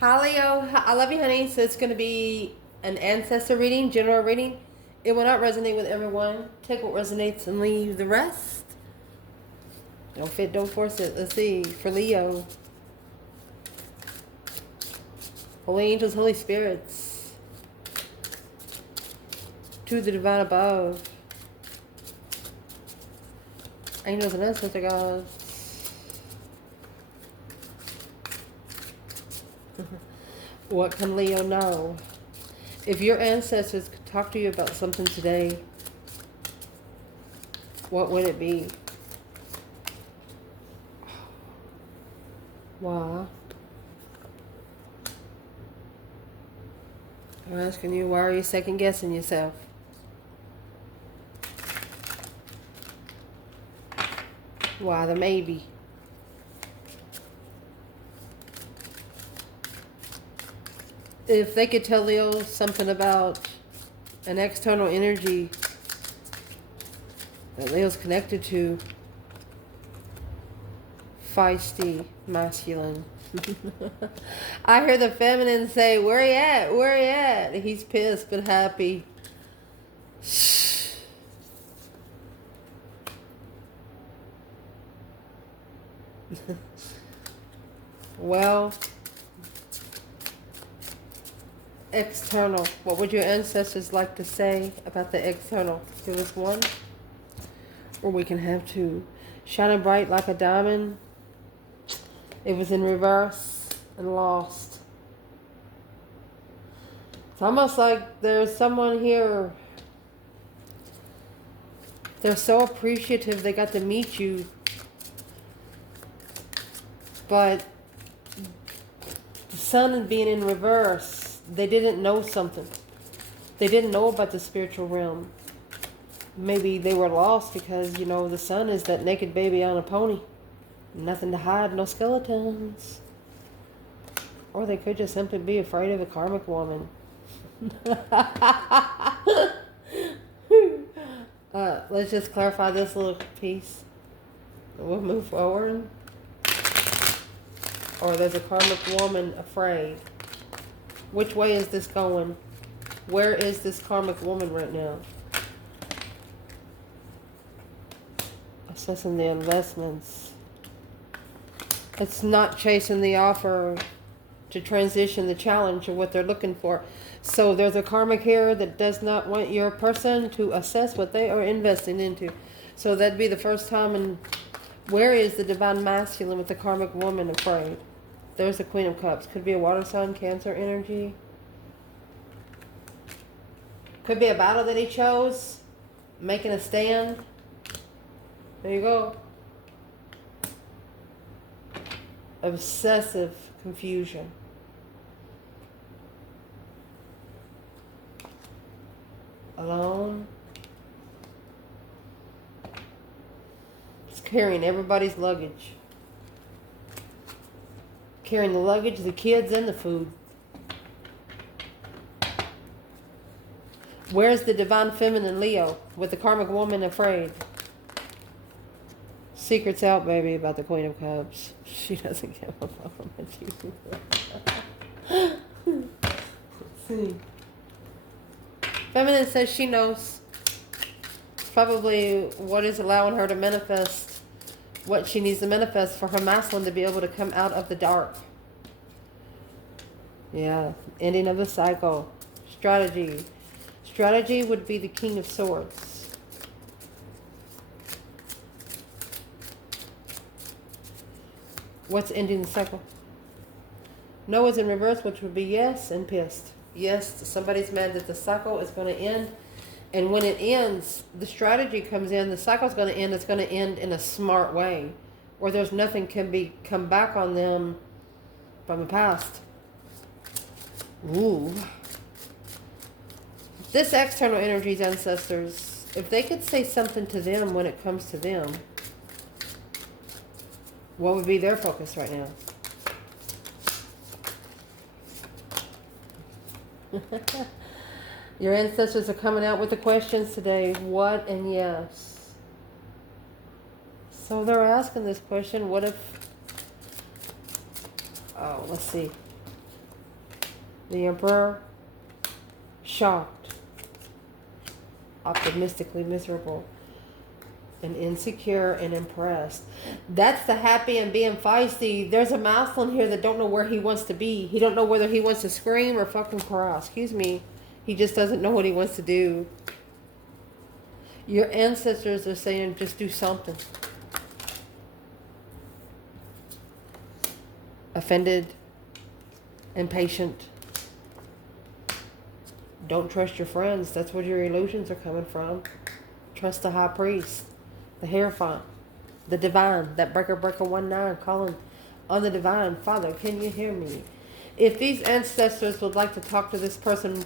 Hi Leo, I love you, honey. So it's going to be an ancestor reading, general reading. It will not resonate with everyone. Take what resonates and leave the rest. Don't fit, don't force it. Let's see. For Leo, holy angels, holy spirits, to the divine above, angels and ancestor gods. What can Leo know? If your ancestors could talk to you about something today, what would it be? Why? I'm asking you, why are you second guessing yourself? Why the maybe? If they could tell Leo something about an external energy that Leo's connected to, feisty, masculine. I hear the feminine say, where he at? Where he at? He's pissed but happy. Well, external. What would your ancestors like to say about the external? Give us one, or we can have two. Shining bright like a diamond. It was in reverse and lost. It's almost like there's someone here. They're so appreciative they got to meet you. But the sun being in reverse, they didn't know something. They didn't know about the spiritual realm. Maybe they were lost because, you know, the sun is that naked baby on a pony. Nothing to hide, no skeletons. Or they could just simply be afraid of a karmic woman. Let's just clarify this little piece. We'll move forward. Or there's a karmic woman afraid. Which way is this going? Where is this karmic woman right now? Assessing the investments. It's not chasing the offer to transition the challenge of what they're looking for. So there's a karmic here that does not want your person to assess what they are investing into. So that'd be the first time. And where is the divine masculine with the karmic woman afraid? There's the Queen of Cups. Could be a water sign, Cancer energy. Could be a battle that he chose. Making a stand. There you go. Obsessive confusion. Alone. It's carrying everybody's luggage. Carrying the luggage, the kids, and the food. Where's the divine feminine Leo with the karmic woman afraid? Secrets out, baby, about the Queen of Cups. She doesn't give a fuck about you. Let's see. Feminine says she knows. It's probably what is allowing her to manifest what she needs to manifest for her masculine to be able to come out of the dark. Yeah, ending of the cycle. Strategy. Strategy would be the King of Swords. What's ending the cycle? No is in reverse, which would be yes and pissed. Yes, somebody's mad that the cycle is going to end. And when it ends, the strategy comes in. The cycle's going to end. It's going to end in a smart way, where there's nothing can come back on them from the past. Ooh. This external energy's ancestors, if they could say something to them when it comes to them, what would be their focus right now? Your ancestors are coming out with the questions today. What and yes. So they're asking this question. What if... Oh, let's see. The Emperor, shocked, optimistically miserable, and insecure and impressed. That's the happy and being feisty. There's a masculine here that don't know where he wants to be. He don't know whether he wants to scream or fucking cry. Excuse me. He just doesn't know what he wants to do. Your ancestors are saying just do something. Offended, impatient. Don't trust your friends. That's where your illusions are coming from. Trust the high priest, the Hierophant, the divine, that breaker 19 calling on the divine. Father, can you hear me? If these ancestors would like to talk to this person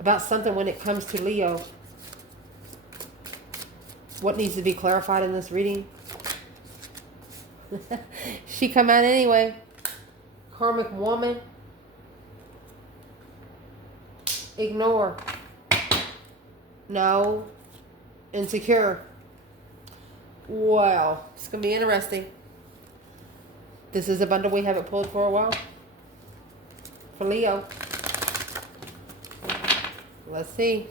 about something when it comes to Leo, what needs to be clarified in this reading? She come out anyway. Karmic woman. Ignore. No. Insecure. Wow. It's going to be interesting. This is a bundle we haven't pulled for a while. For Leo. Let's see.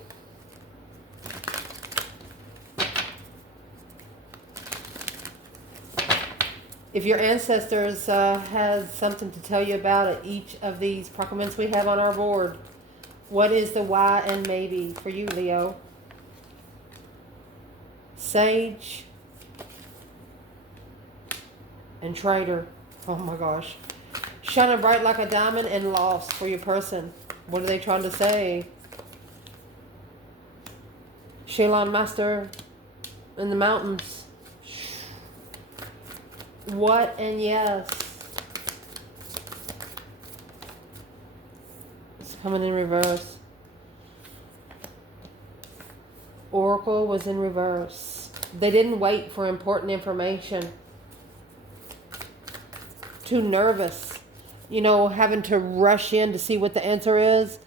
If your ancestors has something to tell you about each of these proclamants we have on our board, what is the why and maybe for you, Leo? Sage and traitor. Oh my gosh. Shining bright like a diamond and lost for your person. What are they trying to say? Shalon Master in the mountains. What and yes. It's coming in reverse. Oracle was in reverse. They didn't wait for important information. Too nervous. You know, having to rush in to see what the answer is.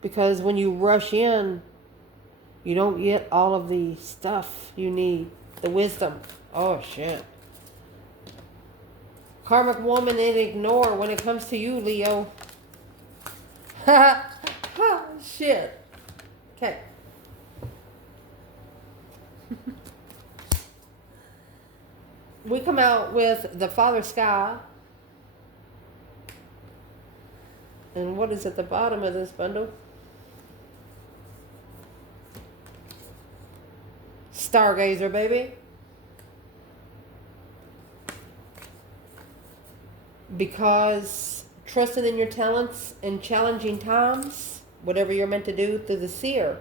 Because when you rush in, you don't get all of the stuff you need. The wisdom. Oh, shit. Karmic woman and ignore when it comes to you, Leo. Ha ha, shit. Okay. We come out with the Father Sky. And what is at the bottom of this bundle? Stargazer, baby. Because trusting in your talents in challenging times, whatever you're meant to do through the seer,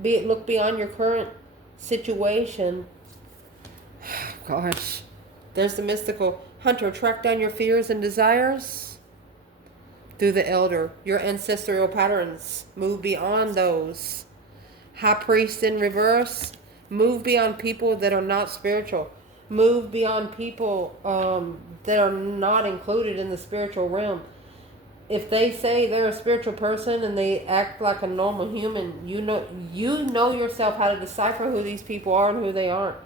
be it look beyond your current situation. Gosh, there's the mystical hunter. Track down your fears and desires through the elder. Your ancestral patterns, move beyond those. High priest in reverse, move beyond people that are not spiritual. Move beyond people that are not included in the spiritual realm. If they say they're a spiritual person and they act like a normal human, you know yourself how to decipher who these people are and who they aren't.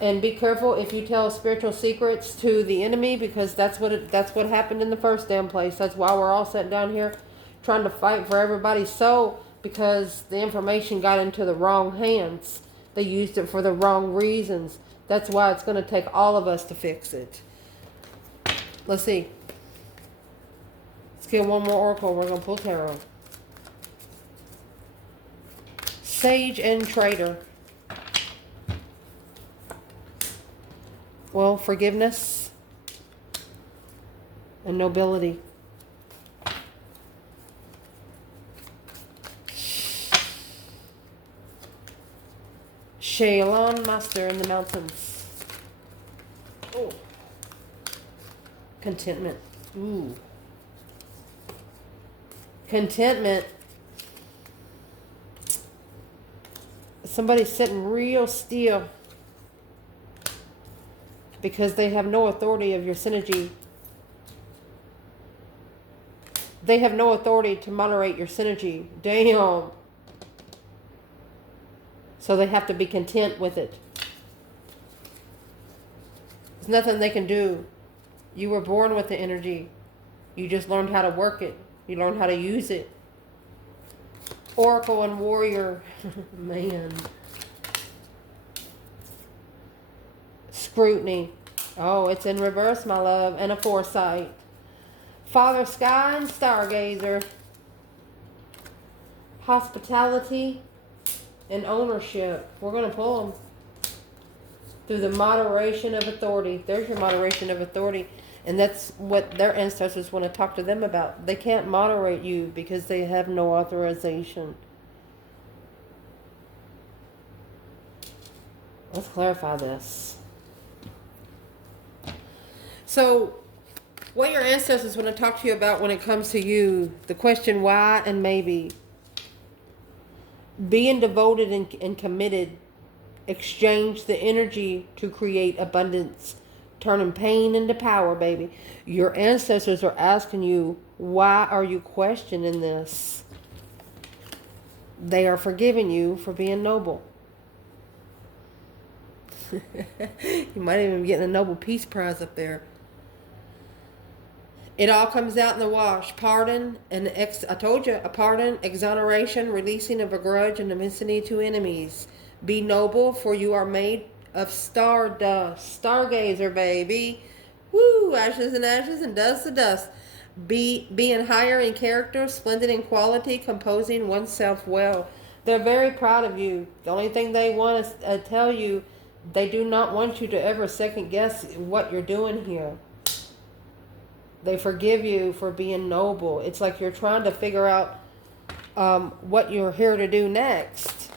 And be careful if you tell spiritual secrets to the enemy, because that's what happened in the first damn place. That's why we're all sitting down here trying to fight for everybody's soul, because the information got into the wrong hands. They used it for the wrong reasons. That's why it's going to take all of us to fix it. Let's see. Let's get one more oracle. We're going to pull tarot. Sage and traitor. Well, forgiveness and nobility. Shalon Master in the mountains. Oh. Contentment. Ooh. Contentment. Somebody's sitting real still because they have no authority of your synergy. They have no authority to moderate your synergy. Damn. So they have to be content with it. There's nothing they can do. You were born with the energy. You just learned how to work it. You learn how to use it. Oracle and warrior. Man. Scrutiny. Oh, it's in reverse, my love. And a foresight. Father sky and stargazer. Hospitality and ownership. We're going to pull them. Through the moderation of authority. There's your moderation of authority. And that's what their ancestors want to talk to them about. They can't moderate you because they have no authorization. Let's clarify this. So, what your ancestors want to talk to you about when it comes to you, the question why and maybe. Being devoted and committed. Exchange the energy to create abundance. Turning pain into power, baby. Your ancestors are asking you, why are you questioning this? They are forgiving you for being noble. You might even be getting a Nobel Peace Prize up there. It all comes out in the wash. Pardon and I told you, a pardon, exoneration, releasing of a grudge, and amnesty to enemies. Be noble, for you are made of stardust. Stargazer, baby. Woo, ashes and dust to dust. Being higher in character, splendid in quality, composing oneself well. They're very proud of you. The only thing they want to tell you, they do not want you to ever second guess what you're doing here. They forgive you for being noble. It's like you're trying to figure out what you're here to do next.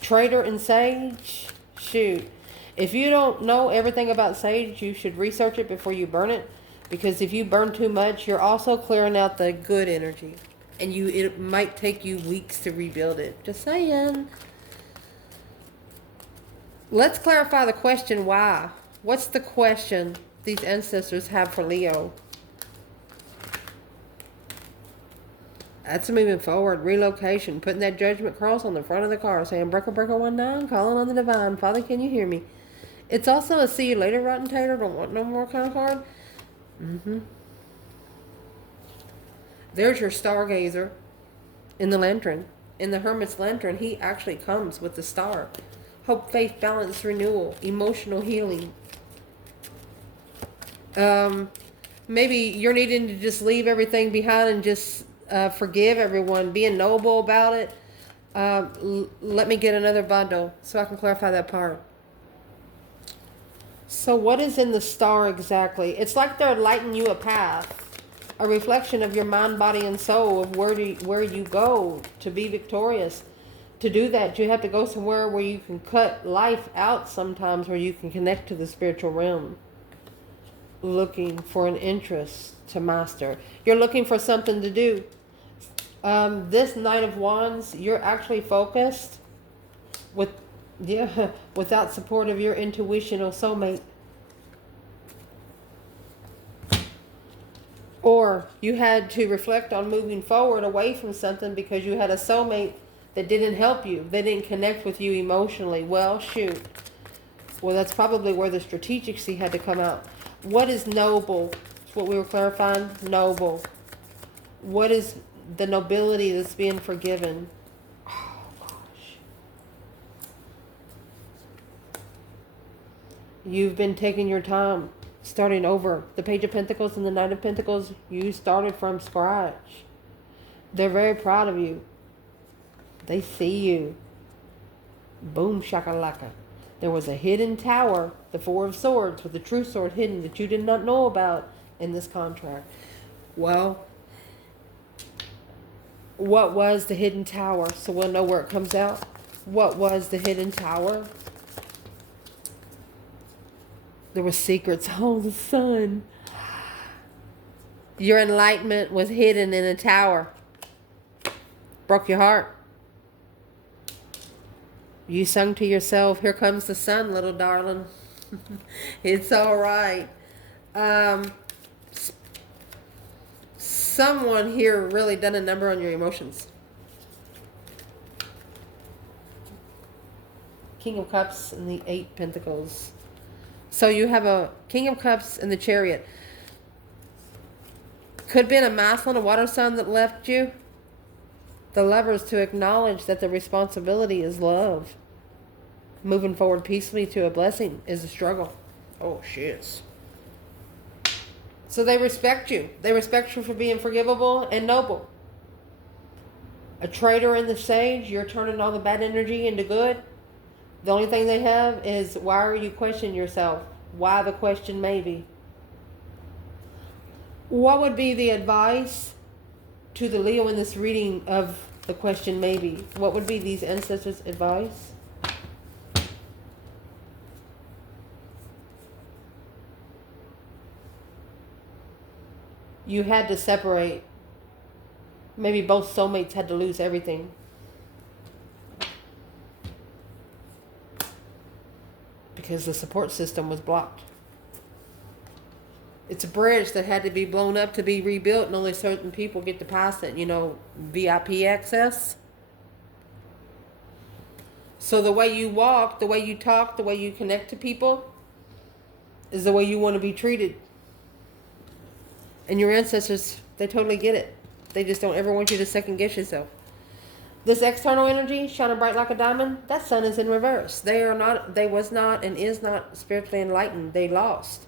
Traitor and sage? Shoot. If you don't know everything about sage, you should research it before you burn it. Because if you burn too much, you're also clearing out the good energy. And it might take you weeks to rebuild it. Just saying. Let's clarify the question why. What's the question these ancestors have for Leo? That's moving forward. Relocation. Putting that judgment cross on the front of the car. Saying, breaker, breaker, 1-9. Calling on the divine. Father, can you hear me? It's also a see you later, rotten tater. Don't want no more kind of card. There's your stargazer in the lantern. In the hermit's lantern, he actually comes with the star. Hope, faith, balance, renewal, emotional healing. Maybe you're needing to just leave everything behind and just forgive everyone, being noble about it. Let me get another bundle so I can clarify that part. So what is in the star exactly? It's like they're lighting you a path, a reflection of your mind, body, and soul of where you go to be victorious. To do that, you have to go somewhere where you can cut life out sometimes, where you can connect to the spiritual realm. Looking for an interest to master. You're looking for something to do. This Knight of Wands, you're actually focused without support of your intuition or soulmate. Or you had to reflect on moving forward away from something because you had a soulmate that didn't help you. They didn't connect with you emotionally. Well, shoot. Well, that's probably where the strategicy had to come out. What is noble? That's what we were clarifying. Noble. What is the nobility that's being forgiven? Oh, gosh. You've been taking your time, starting over. The Page of Pentacles and the Knight of Pentacles, you started from scratch. They're very proud of you. They see you. Boom shakalaka. There was a hidden tower, the Four of Swords, with the true sword hidden that you did not know about in this contract. Well, what was the hidden tower? So we'll know where it comes out. What was the hidden tower? There were secrets. Oh, the sun. Your enlightenment was hidden in a tower. Broke your heart. You sung to yourself, here comes the sun, little darling. It's all right. Someone here really done a number on your emotions. King of Cups and the 8 Pentacles. So you have a King of Cups and the Chariot. Could be a masculine, a water sign that left you. The Lovers, to acknowledge that the responsibility is love. Moving forward peacefully to a blessing is a struggle. Oh, shit. So they respect you. They respect you for being forgivable and noble. A traitor in the Sage, you're turning all the bad energy into good. The only thing they have is, why are you questioning yourself? Why the question maybe? What would be the advice to the Leo in this reading of the question maybe? What would be these ancestors' advice? You had to separate. Maybe both soulmates had to lose everything. Because the support system was blocked. It's a bridge that had to be blown up to be rebuilt, and only certain people get to pass it, VIP access. So the way you walk, the way you talk, the way you connect to people is the way you want to be treated. And your ancestors, they totally get it. They just don't ever want you to second guess yourself. This external energy, shining bright like a diamond, that sun is in reverse. They was not and is not spiritually enlightened. They lost.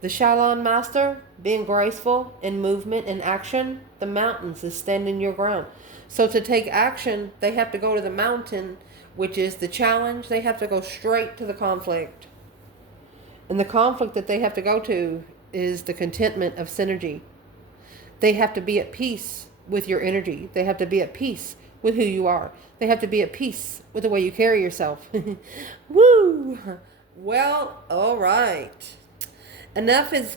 The Shaolin Master, being graceful in movement and action, the mountains is standing your ground. So to take action, they have to go to the mountain, which is the challenge. They have to go straight to the conflict. And the conflict that they have to go to is the contentment of synergy. They have to be at peace with your energy. They have to be at peace with who you are. They have to be at peace with the way you carry yourself. Woo! Well, all right. Enough is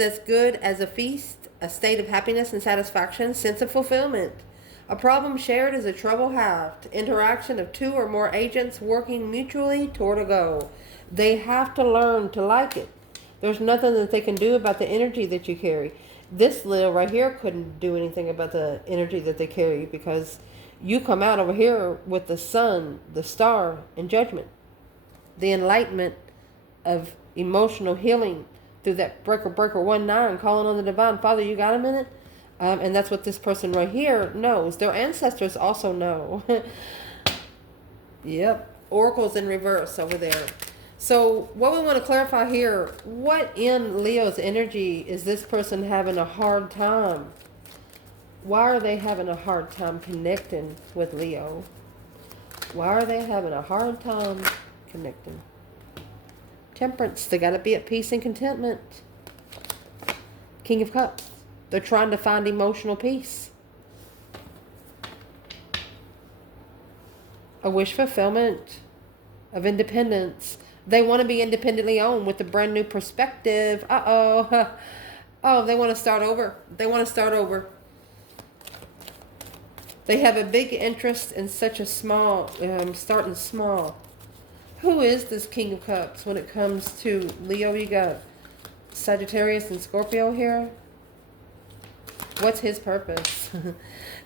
as good as a feast, a state of happiness and satisfaction, sense of fulfillment. A problem shared is a trouble halved. Interaction of two or more agents working mutually toward a goal. They have to learn to like it. There's nothing that they can do about the energy that you carry. This Leo right here couldn't do anything about the energy that they carry, because you come out over here with the sun, the star, and judgment. The enlightenment of emotional healing through that breaker 19, calling on the divine. Father, you got a minute? And that's what this person right here knows. Their ancestors also know. Yep. Oracles in reverse over there. So what we want to clarify here, what in Leo's energy is this person having a hard time? Why are they having a hard time connecting with Leo? Why are they having a hard time connecting? Temperance, they got to be at peace and contentment. King of Cups, they're trying to find emotional peace. A wish fulfillment of independence. They want to be independently owned with a brand new perspective. Uh-oh. Oh, they want to start over. They want to start over. They have a big interest in such a small, starting small. Who is this King of Cups when it comes to Leo? You got Sagittarius and Scorpio here. What's his purpose?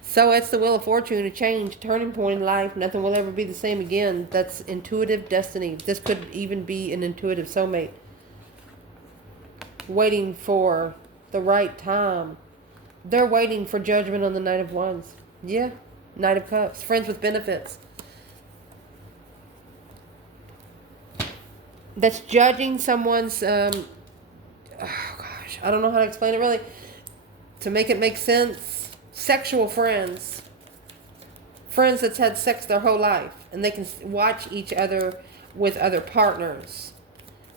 So it's the Wheel of Fortune, a change, turning point in life. Nothing will ever be the same again. That's intuitive destiny. This could even be an intuitive soulmate. Waiting for the right time. They're waiting for judgment on the Knight of Wands. Yeah, Knight of Cups. Friends with benefits. That's judging someone's, oh gosh, I don't know how to explain it really. To make it make sense. Sexual friends. Friends that's had sex their whole life. And they can watch each other with other partners.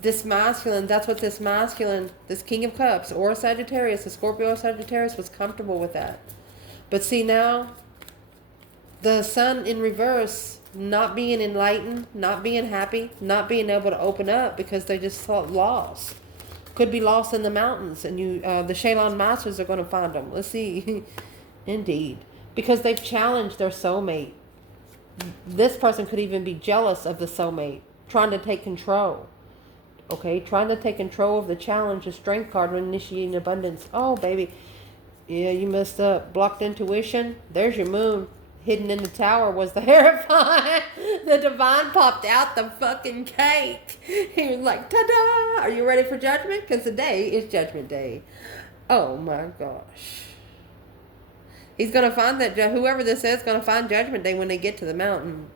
This masculine, that's what this masculine, this King of Cups, or Sagittarius, a Scorpio or Sagittarius, was comfortable with that. But see now, the sun in reverse, not being enlightened, not being happy, not being able to open up because they just felt lost. Could be lost in the mountains, and the Shaolin Masters are going to find them. Let's see. Indeed. Because they've challenged their soulmate. This person could even be jealous of the soulmate, trying to take control. Okay, trying to take control of the challenge, the strength card when initiating abundance. Oh, baby. Yeah, you messed up. Blocked intuition. There's your moon. Hidden in the tower was the Hierophant. The divine popped out the fucking cake. He was like, ta-da! Are you ready for judgment? Because today is Judgment Day. Oh my gosh. He's going to find that, whoever this is, going to find Judgment Day when they get to the mountain.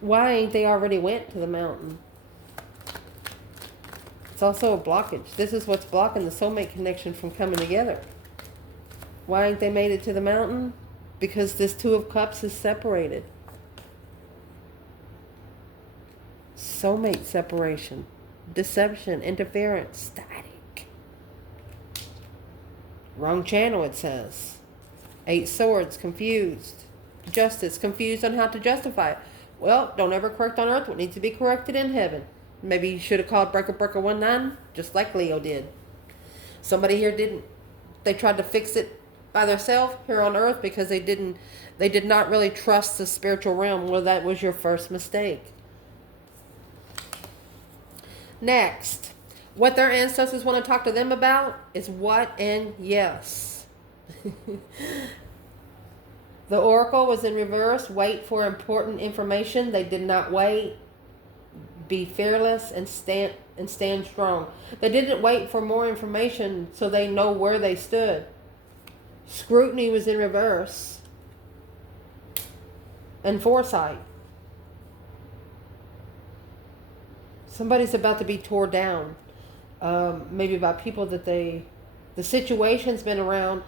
Why ain't they already went to the mountain? It's also a blockage. This is what's blocking the soulmate connection from coming together. Why ain't they made it to the mountain? Because this Two of Cups is separated. Soulmate separation. Deception. Interference. Static. Wrong channel, it says. 8 Swords. Confused. Justice. Confused on how to justify it. Well, don't ever correct on earth what needs to be corrected in heaven. Maybe you should have called Breaker 19, just like Leo did. Somebody here didn't. They tried to fix it by themselves here on earth because they did not really trust the spiritual realm. Well, that was your first mistake. Next, what their ancestors want to talk to them about is what and yes. The oracle was in reverse. Wait for important information. They did not wait. Be fearless and stand strong. They didn't wait for more information so they know where they stood. Scrutiny was in reverse. And foresight. Somebody's about to be torn down. Maybe by people that the situation's been around.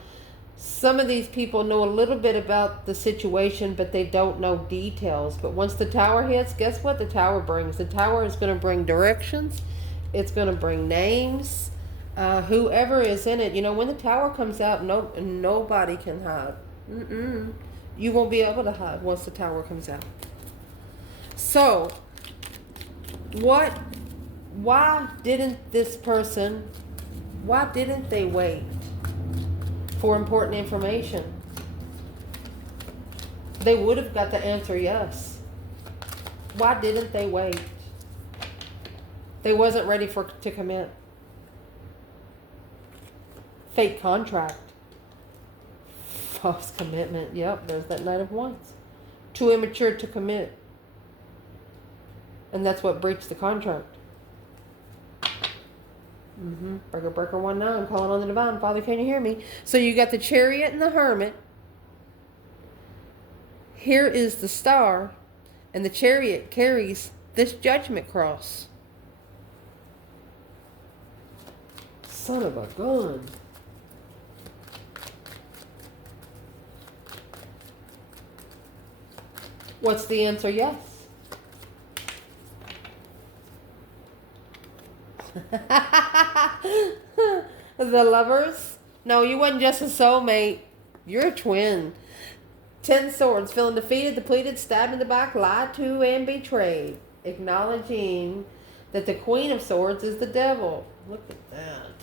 Some of these people know a little bit about the situation, but they don't know details. But once the Tower hits, guess what the Tower brings? The Tower is going to bring directions. It's going to bring names. Whoever is in it. You know, when the Tower comes out, nobody can hide. You won't be able to hide once the Tower comes out. So, why didn't they wait for important information? They would have got the answer yes. Why didn't they wait? They wasn't ready to commit. Fake contract. False commitment. Yep, there's that Knight of Wands. Too immature to commit. And that's what breached the contract. Breaker 19, calling on the divine. Father, can you hear me? So you got the Chariot and the Hermit. Here is the Star. And the Chariot carries this Judgment Cross. Son of a gun. What's the answer? Yes. The Lovers. No, you wasn't just a soulmate. You're a twin. 10 Swords. Feeling defeated, depleted, stabbed in the back, lied to, and betrayed. Acknowledging that the Queen of Swords is the devil. Look at that.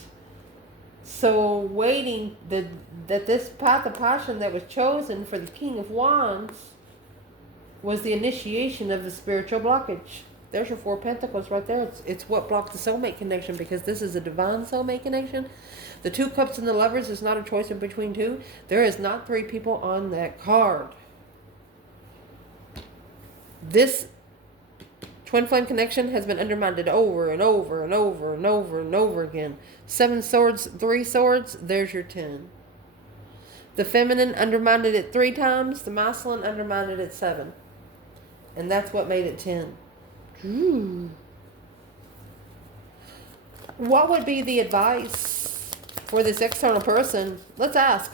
So waiting that this path of passion that was chosen for the King of Wands was the initiation of the spiritual blockage. There's your 4 Pentacles right there. It's what blocked the soulmate connection, because this is a divine soulmate connection. The 2 Cups and the Lovers is not a choice of between two. There is not 3 people on that card. This twin flame connection has been undermined over and over and over and over and over again. 7 Swords, 3 Swords, there's your 10. The feminine undermined it 3 times. The masculine undermined it 7. And that's what made it 10. What would be the advice for this external person? Let's ask.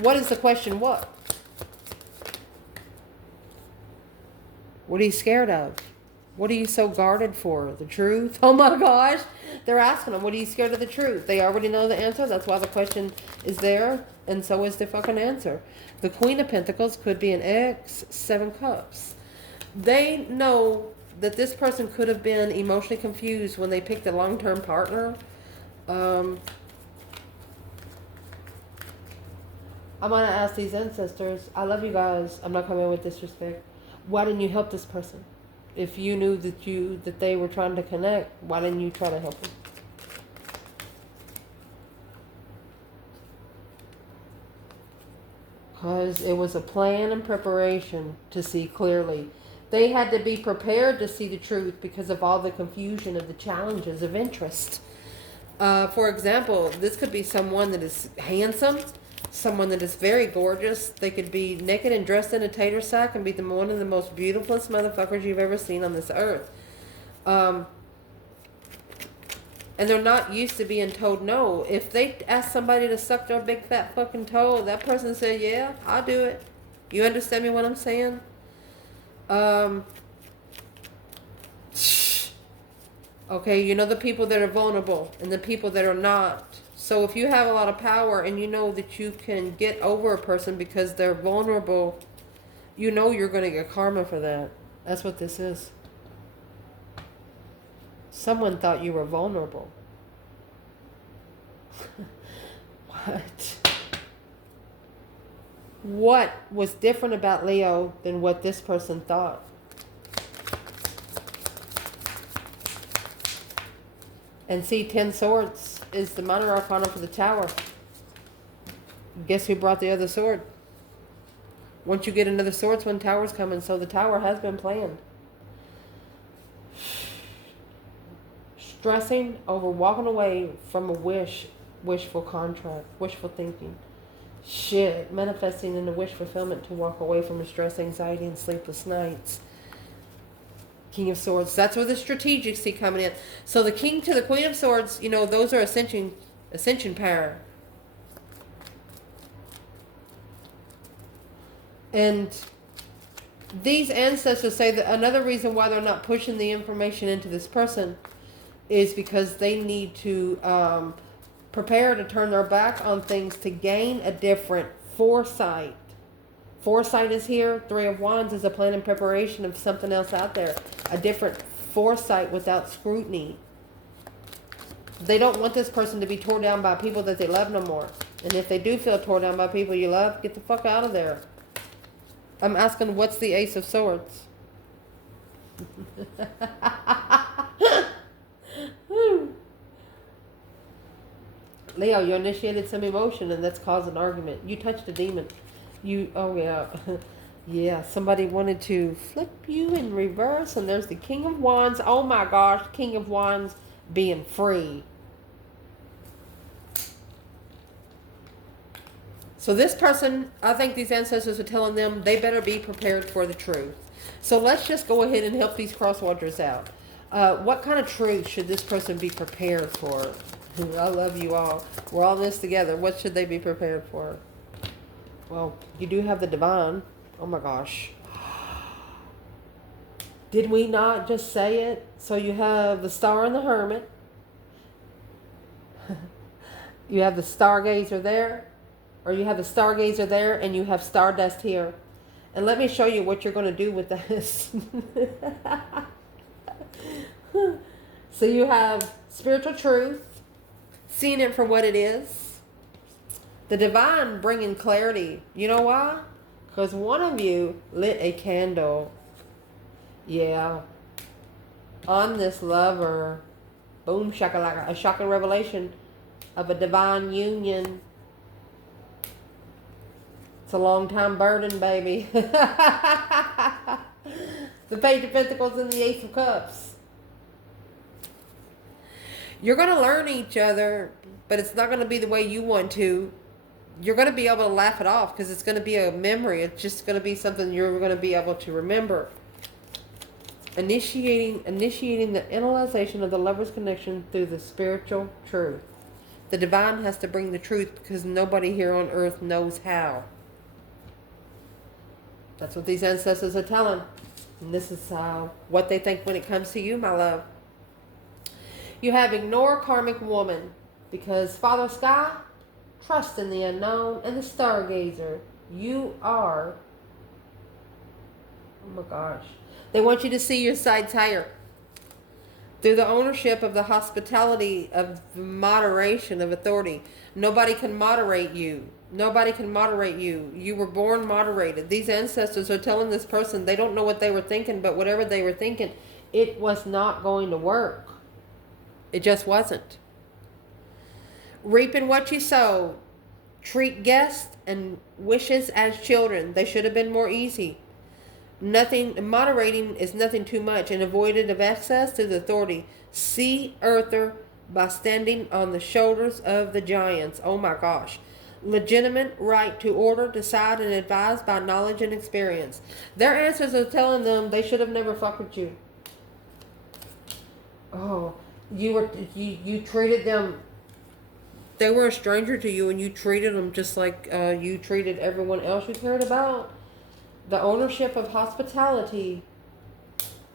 What is the question? What are you scared of? What are you so guarded for? The truth? Oh my gosh. They're asking them, what are you scared of the truth? They already know the answer. That's why the question is there. And so is the fucking answer. The Queen of Pentacles could be an ex. 7 Cups. They know that this person could have been emotionally confused when they picked a long-term partner. I'm going to ask these ancestors, I love you guys. I'm not coming with disrespect. Why didn't you help this person? If you knew that they were trying to connect, why didn't you try to help them? Because it was a plan and preparation to see clearly. They had to be prepared to see the truth because of all the confusion of the challenges of interest. For example, this could be someone that is handsome, someone that is very gorgeous. They could be naked and dressed in a tater sack and be one of the most beautifulest motherfuckers you've ever seen on this earth. And they're not used to being told no. If they ask somebody to suck their big fat fucking toe, that person said, yeah, I'll do it. You understand me what I'm saying? Okay, you know the people that are vulnerable and the people that are not. So if you have a lot of power and you know that you can get over a person because they're vulnerable, you know you're going to get karma for that. That's what this is. Someone thought you were vulnerable. What? What was different about Leo than what this person thought? And see, 10 swords is the minor arcana for the tower. Guess who brought the other sword? Once you get another sword, when tower's coming, so the tower has been planned. Stressing over walking away from a wishful contract, wishful thinking. Shit, manifesting in the wish fulfillment to walk away from the stress, anxiety, and sleepless nights. King of Swords. That's where the strategic see coming in. So the King to the Queen of Swords, you know, those are ascension power. And these ancestors say that another reason why they're not pushing the information into this person is because they need to prepare to turn their back on things to gain a different foresight. Foresight is here. 3 of Wands is a plan and preparation of something else out there. A different foresight without scrutiny. They don't want this person to be torn down by people that they love no more. And if they do feel torn down by people you love, get the fuck out of there. I'm asking, what's the Ace of Swords? Leo, you initiated some emotion and that's caused an argument. You touched a demon. Oh yeah. Yeah, somebody wanted to flip you in reverse and there's the King of Wands. Oh my gosh, King of Wands being free. So this person, I think these ancestors are telling them they better be prepared for the truth. So let's just go ahead and help these crosswatchers out. What kind of truth should this person be prepared for? I love you all. We're all in this together. What should they be prepared for? Well, you do have the divine. Oh my gosh. Did we not just say it? So you have the Star and the Hermit. You have the Stargazer there. Or you have the Stargazer there and you have Stardust here. And let me show you what you're going to do with this. So you have spiritual truth. Seeing it for what it is. The divine bringing clarity. You know why? Because one of you lit a candle. Yeah. On this lover. Boom shakalaka. A shocking revelation of a divine union. It's a long time burden, baby. The Page of Pentacles and the Ace of Cups. You're going to learn each other, but it's not going to be the way you want to. You're going to be able to laugh it off because it's going to be a memory. It's just going to be something you're going to be able to remember. Initiating the analyzation of the lover's connection through the spiritual truth. The divine has to bring the truth because nobody here on earth knows how. That's what these ancestors are telling. And this is what they think when it comes to you, my love. You have ignore karmic woman because Father Sky, trust in the unknown, and the Stargazer. You are, oh my gosh. They want you to see your sides higher. Through the ownership of the hospitality of the moderation of authority. Nobody can moderate you. Nobody can moderate you. You were born moderated. These ancestors are telling this person they don't know what they were thinking, but whatever they were thinking, it was not going to work. It just wasn't. Reaping what you sow. Treat guests and wishes as children. They should have been more easy. Nothing, moderating is nothing too much and avoided of access to the authority. See earther by standing on the shoulders of the giants. Oh my gosh. Legitimate right to order, decide, and advise by knowledge and experience. Their answers are telling them they should have never fucked with you. Oh, you treated them. They were a stranger to you, and you treated them just like you treated everyone else you cared about. The ownership of hospitality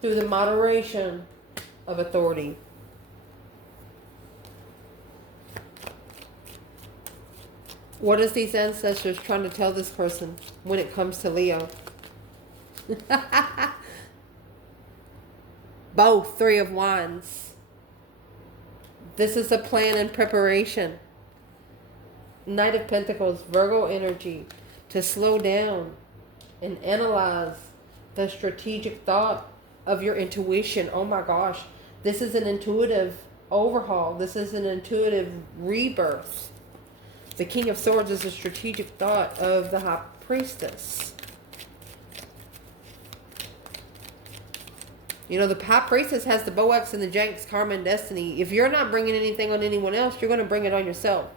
through the moderation of authority. What is these ancestors trying to tell this person when it comes to Leo? Both, Three of Wands. This is a plan and preparation. Knight of Pentacles, Virgo energy, to slow down and analyze the strategic thought of your intuition. Oh my gosh, this is an intuitive overhaul. This is an intuitive rebirth. The King of Swords is a strategic thought of the High Priestess. You know, the High Priestess has the Boax and the Janks, Karma and Destiny. If you're not bringing anything on anyone else, you're going to bring it on yourself.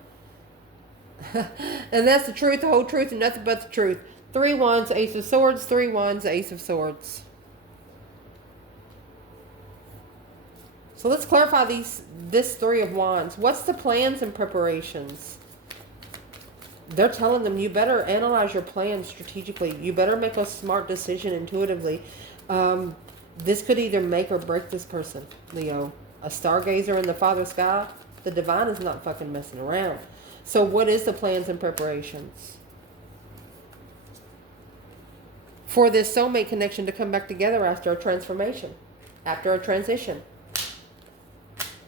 And that's the truth, the whole truth, and nothing but the truth. 3 Wands, Ace of Swords. 3 Wands, Ace of Swords. So let's clarify this 3 of Wands. What's the plans and preparations? They're telling them you better analyze your plans strategically. You better make a smart decision intuitively. This could either make or break this person, Leo. A stargazer in the farther sky. The divine is not fucking messing around. So what is the plans and preparations? For this soulmate connection to come back together after a transformation. After a transition.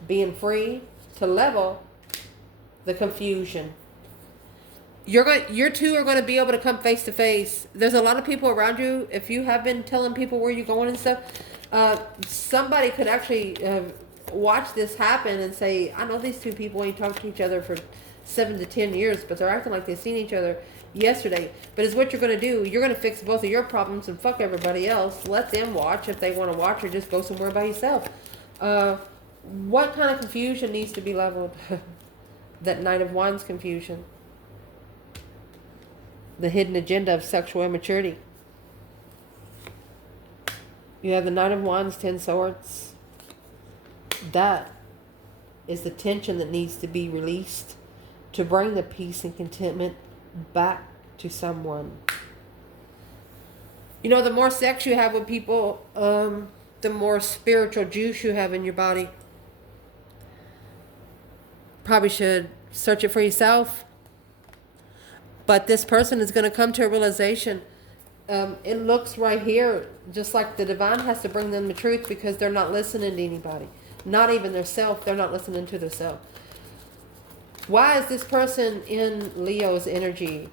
Being free to level the confusion. You two are going to be able to come face to face. There's a lot of people around you. If you have been telling people where you're going and stuff, somebody could actually watch this happen and say, I know these two people ain't talked to each other for 7 to 10 years, but they're acting like they've seen each other yesterday. But it's what you're going to do. You're going to fix both of your problems and fuck everybody else. Let them watch if they want to watch, or just go somewhere by yourself. What kind of confusion needs to be leveled? That Knight of Wands confusion. The hidden agenda of sexual immaturity. You have the Knight of Wands, 10 Swords. That is the tension that needs to be released to bring the peace and contentment back to someone. You know, the more sex you have with people, the more spiritual juice you have in your body. Probably should search it for yourself. But this person is going to come to a realization. It looks right here, just like the divine has to bring them the truth, because they're not listening to anybody. Not even their self. They're not listening to their self. Why is this person in Leo's energy?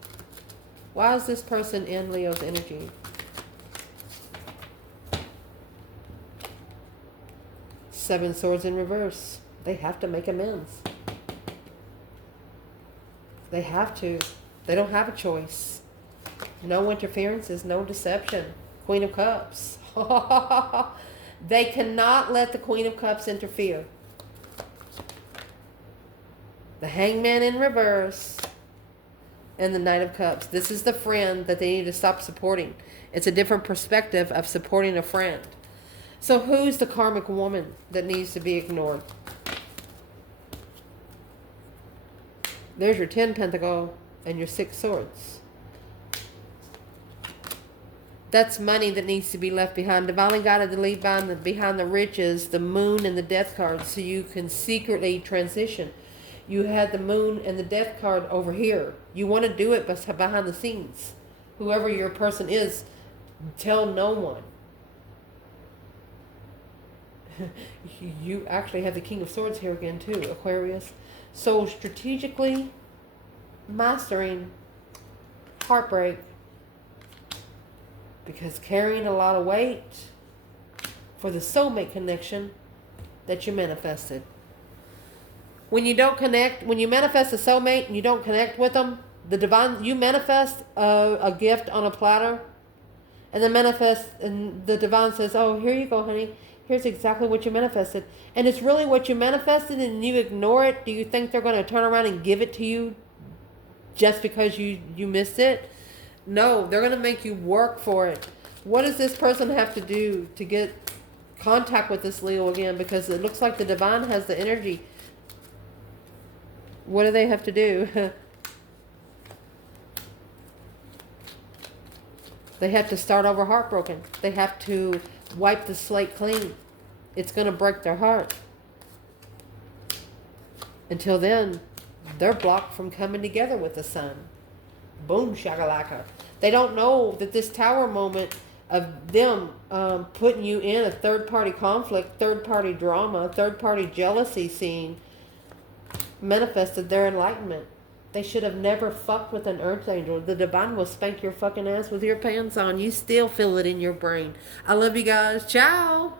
Why is this person in Leo's energy? Seven Swords in reverse. They have to make amends. They have to. They don't have a choice. No interferences, no deception. Queen of Cups. They cannot let the Queen of Cups interfere. The Hangman in reverse. And the Knight of Cups. This is the friend that they need to stop supporting. It's a different perspective of supporting a friend. So who's the karmic woman that needs to be ignored? There's your 10 Pentacle and your 6 Swords. That's money that needs to be left behind. Divinely guided to leave behind the riches, the Moon and the Death card, so you can secretly transition. You had the Moon and the Death card over here. You want to do it behind the scenes. Whoever your person is, tell no one. You actually have the King of Swords here again too, Aquarius. So strategically mastering heartbreak, because carrying a lot of weight for the soulmate connection that you manifested. When you don't connect, when you manifest a soulmate and you don't connect with them, the divine, you manifest a gift on a platter And the manifest, and the divine says, oh, here you go, honey. Here's exactly what you manifested. And it's really what you manifested and you ignore it. Do you think they're going to turn around and give it to you just because you missed it? No, they're going to make you work for it. What does this person have to do to get contact with this Leo again? Because it looks like the divine has the energy. What do they have to do? They have to start over heartbroken. They have to wipe the slate clean. It's going to break their heart. Until then, they're blocked from coming together with the sun. Boom, shakalaka. They don't know that this tower moment of them putting you in a third-party conflict, third-party drama, third-party jealousy scene manifested their enlightenment. They should have never fucked with an earth angel. The divine will spank your fucking ass with your pants on. You still feel it in your brain. I love you guys. Ciao.